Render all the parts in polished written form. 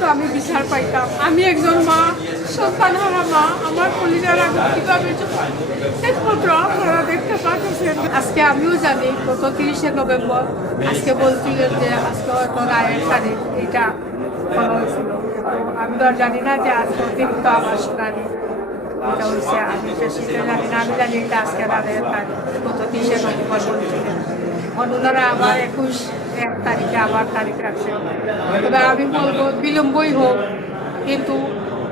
তো আমি বিচার পাইতাম। আমি একজন মা, সন্তানহারা মা, আমার কলিজার আগুন কিভাবে একমাত্র আপনারা দেখতে পাচ্ছেন। আজকে আমিও জানি গত 30শে নভেম্বর আজকে বলছিলেন যে আজকে হয়তো রায়ের তারিখ এটা বলা হয়েছিল। আমি তো আর জানি না যে আজকে অতিরিক্ত আমার শুনানি এটা হয়েছে। আমি তো সেটা জানি না, আমি জানি এটা আজকে রায়ের তারিখ গত 30শে নভেম্বর বলছিলেন। ওনারা আবার 21 তারিখে আবার তারিখ রাখছে। তবে আমি বলবো বিলম্বই হোক, কিন্তু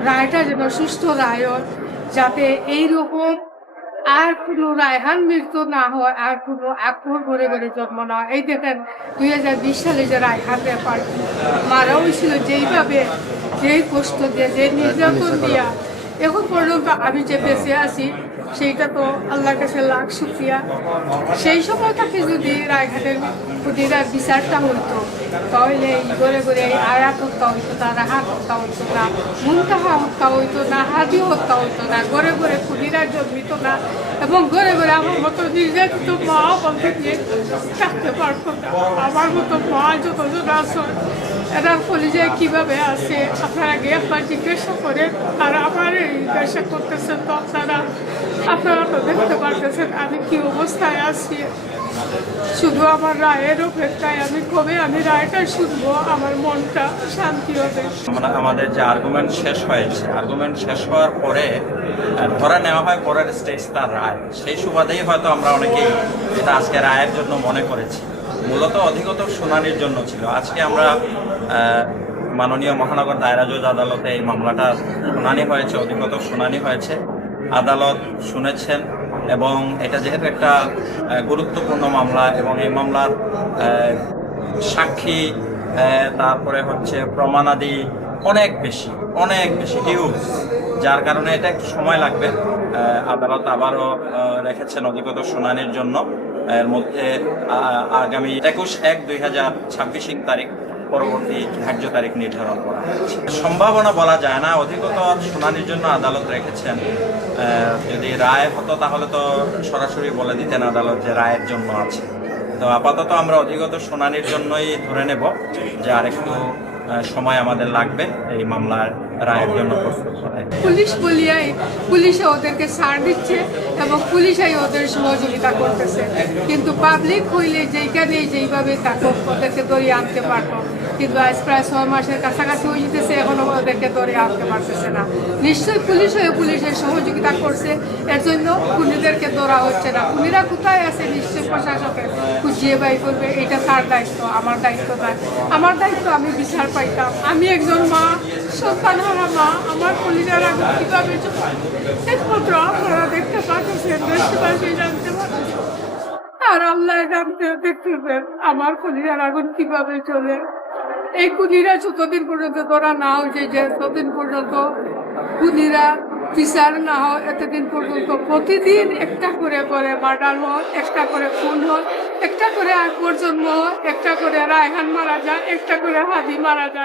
রায়টা যেন সুস্থ রায় হয়, যাতে এইরকম আর কোনো রায়হান মৃত্যু না হয়, আর কোনো আকবর ঘরে ঘরে জন্ম না হয়। এই দেখেন 2020 সালে যে রায়হান ব্যাপার মারা হয়েছিল, যেইভাবে যেই কষ্ট দিয়ে যে নির্যাতন দিয়া এখন পর্যন্ত আমি যে বেঁচে আছি, সেইটা তো আল্লাহর কাছে লাখ শুকরিয়া। সেই সময় থেকে যদি রায়ঘাটের খুদিরা বিচারটা হইতো, তাহলে এই ঘরে ঘরে আয়াত হত্যা হইতো না, রাহাত হত্যা হইতো না, মুনতাহা হত্যা হইতো না, হাদি হত্যা হইতো না, ঘরে ঘরে খুদিরা জন্মিত না, এবং ঘরে ঘরে আমার মতো নির্যাতিত মা বলতে দিয়ে থাকতে পারতো না। আমার মতো মা যতজন আছে এরা কলিজায় কীভাবে আছে আপনারা আগে একবার জিজ্ঞাসা করেন। আর আমার জিজ্ঞাসা করতেছেন তো আপনারা তো দেখতে পারতেছেন আমি কি অবস্থায় আছি। শুধু আমার রায়ের অপেক্ষায়, আমি কবে আমি রায়টা শুনবো আমার মনটা শান্তি হবে। আমাদের যে আর্গুমেন্ট শেষ হয়েছে, আর্গুমেন্ট শেষ হওয়ার পরে ধরে নেওয়া হয় পরের স্টেজ তার রায়। সেই সুবাদেই হয়তো আমরা অনেকেই এটা আজকে রায়ের জন্য মনে করেছি, মূলত অধিকতর শুনানির জন্য ছিল। আজকে আমরা মাননীয় মহানগর দায়রা জজ আদালতে এই মামলাটা শুনানি হয়েছে, অধিকতর শুনানি হয়েছে। আদালত শুনেছেন এবং এটা যেহেতু একটা গুরুত্বপূর্ণ মামলা এবং এই মামলার সাক্ষী তারপরে হচ্ছে প্রমাণাদি অনেক বেশি হিউজ, যার কারণে এটা একটু সময় লাগবে। আদালত আবারও রেখেছেন অধিকতর শুনানির জন্য। এর মধ্যে আগামী 21/1/2026 তারিখ পরবর্তী ধার্য তারিখ নির্ধারণ করা হয়েছে। সম্ভাবনা বলা যায় না, অধিকতর শুনানির জন্য আদালত রেখেছেন। যদি রায় হতো তাহলে তো সরাসরি বলে দিতেন আদালত যে রায়ের জন্য আছে। তো আপাতত আমরা অধিকতর শুনানির জন্যই ধরে নেব যে আরেকটু সময় আমাদের লাগবে এই মামলার রায়ের জন্য প্রস্তুত হতে। পুলিশে ওদেরকে ছাড় দিচ্ছে এবং পুলিশাই ওদের সহযোগিতা করতেছে, কিন্তু পাবলিক হইলে যেইভাবে তাকে ওদেরকে ধরে আনতে পারতো, কিন্তু আজ প্রায় 6 মাসের কাছাকাছি হয়ে যেতেছে, এখনো ওদেরকে ধরে আনতে পারতেছে না। নিশ্চয়ই পুলিশ হয়ে পুলিশের সহযোগিতা করছে, এর জন্য খুনিদেরকে ধরা হচ্ছে না। খুনিরা কোথায় আছে নিশ্চয়ই প্রশাসকের খুঁজিয়ে বাই করবে, এটা তার দায়িত্ব, আমার দায়িত্ব নয়। আমার দায়িত্ব আমি বিচার পাইতাম। আমি একজন মা, সন্তানহারা মা, আমার কলিজার আগুন কিভাবে একমাত্র আপনারা দেখতে পাচ্ছেন, দেশবাসী জানতে পারছেন, আর আল্লাহ জানতে দেখতেছেন আমার কলিজার আগুন কিভাবে চলে। এই খুনিরা যতদিন পর্যন্ত ধরা না হয়েছে, যে ততদিন পর্যন্ত খুনিরা বিচার না হয়, এতদিন পর্যন্ত প্রতিদিন একটা করে মার্ডার হয়, একটা করে খুন হয়, একটা করে আকবর জন্ম হয়, একটা করে রায়হান মারা যায়, একটা করে হাদি মারা যায়।